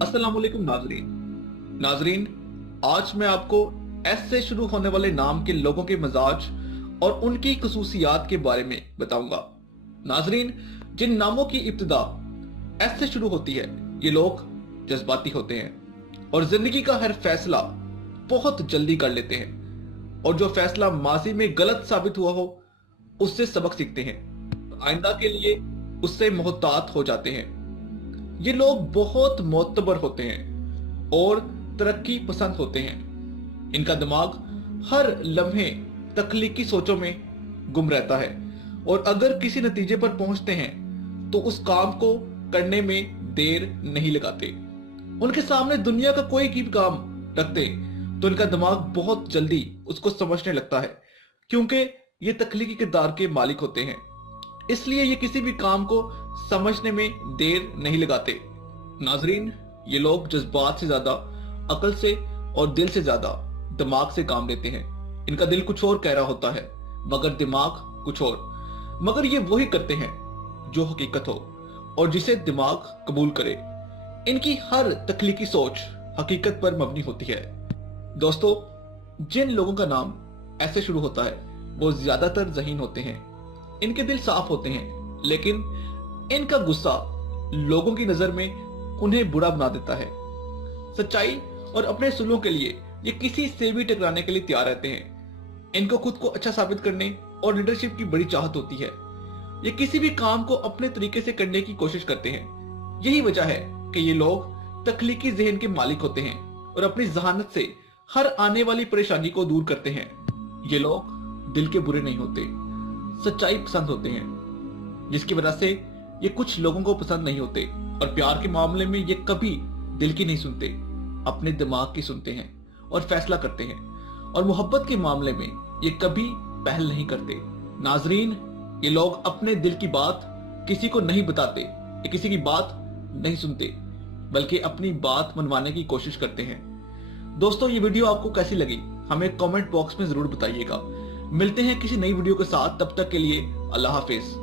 अस्सलाम वालेकुम नाजरीन, आज मैं आपको एस से शुरू होने वाले नाम के लोगों के मजाज और उनकी खसूसियात के बारे में बताऊंगा। नाजरीन, जिन नामों की इब्तिदा एस से शुरू होती है, ये लोग जज्बाती होते हैं और जिंदगी का हर फैसला बहुत जल्दी कर लेते हैं, और जो फैसला माजी में गलत साबित हुआ हो उससे सबक सीखते हैं, आइंदा के लिए उससे मोहतात हो जाते हैं। ये लोग बहुत मोतबर होते हैं और तरक्की पसंद होते हैं। इनका दिमाग हर लम्हे तख्लीकी सोचों में गुम रहता है, और अगर किसी नतीजे पर पहुंचते हैं तो उस काम को करने में देर नहीं लगाते। उनके सामने दुनिया का कोई भी काम रखते तो इनका दिमाग बहुत जल्दी उसको समझने लगता है, क्योंकि ये तख्लीकी किरदार के मालिक होते हैं। इसलिए ये किसी भी काम को समझने में देर नहीं लगाते। नाजरीन, ये लोग जज्बात से ज्यादा अकल से और दिल से ज्यादा दिमाग से काम लेते हैं। इनका दिल कुछ और कह रहा होता है मगर दिमाग कुछ और, मगर ये वही करते हैं जो हकीकत हो और जिसे दिमाग कबूल करे। इनकी हर तख्लीकी सोच हकीकत पर मबनी होती है। दोस्तों, जिन लोगों का नाम ऐसे शुरू होता है वो ज्यादातर ज़हीन होते हैं। इनके दिल साफ होते हैं, लेकिन इनका गुस्सा लोगों की नजर में उन्हें बुरा बना देता है। सच्चाई और अपने सुलूं के लिए ये किसी से भी टकराने के लिए तैयार रहते हैं। इनको खुद को अच्छा साबित करने और लीडरशिप की बड़ी चाहत होती है। ये किसी भी काम को अपने तरीके से करने की कोशिश करते हैं। यही वजह है कि ये लोग तख्लीकी ज़हन के मालिक होते हैं और अपनी जहानत से हर आने वाली परेशानी को दूर करते हैं। ये लोग दिल के बुरे नहीं होते, सच्चाई पसंद होते हैं, जिसकी वजह से ये कुछ लोगों को पसंद नहीं होते। और प्यार के मामले में ये कभी दिल की नहीं सुनते, अपने दिमाग की सुनते हैं और फैसला करते हैं। और मोहब्बत के मामले में ये कभी पहल नहीं करते। नाजरीन, ये लोग अपने दिल की बात किसी को नहीं बताते, ये किसी की बात नहीं सुनते, बल्कि अपनी बात मनवाने की कोशिश करते हैं। दोस्तों, ये वीडियो आपको कैसी लगी हमें कमेंट बॉक्स में जरूर बताइएगा। मिलते हैं किसी नई वीडियो के साथ, तब तक के लिए अल्लाह हाफिज।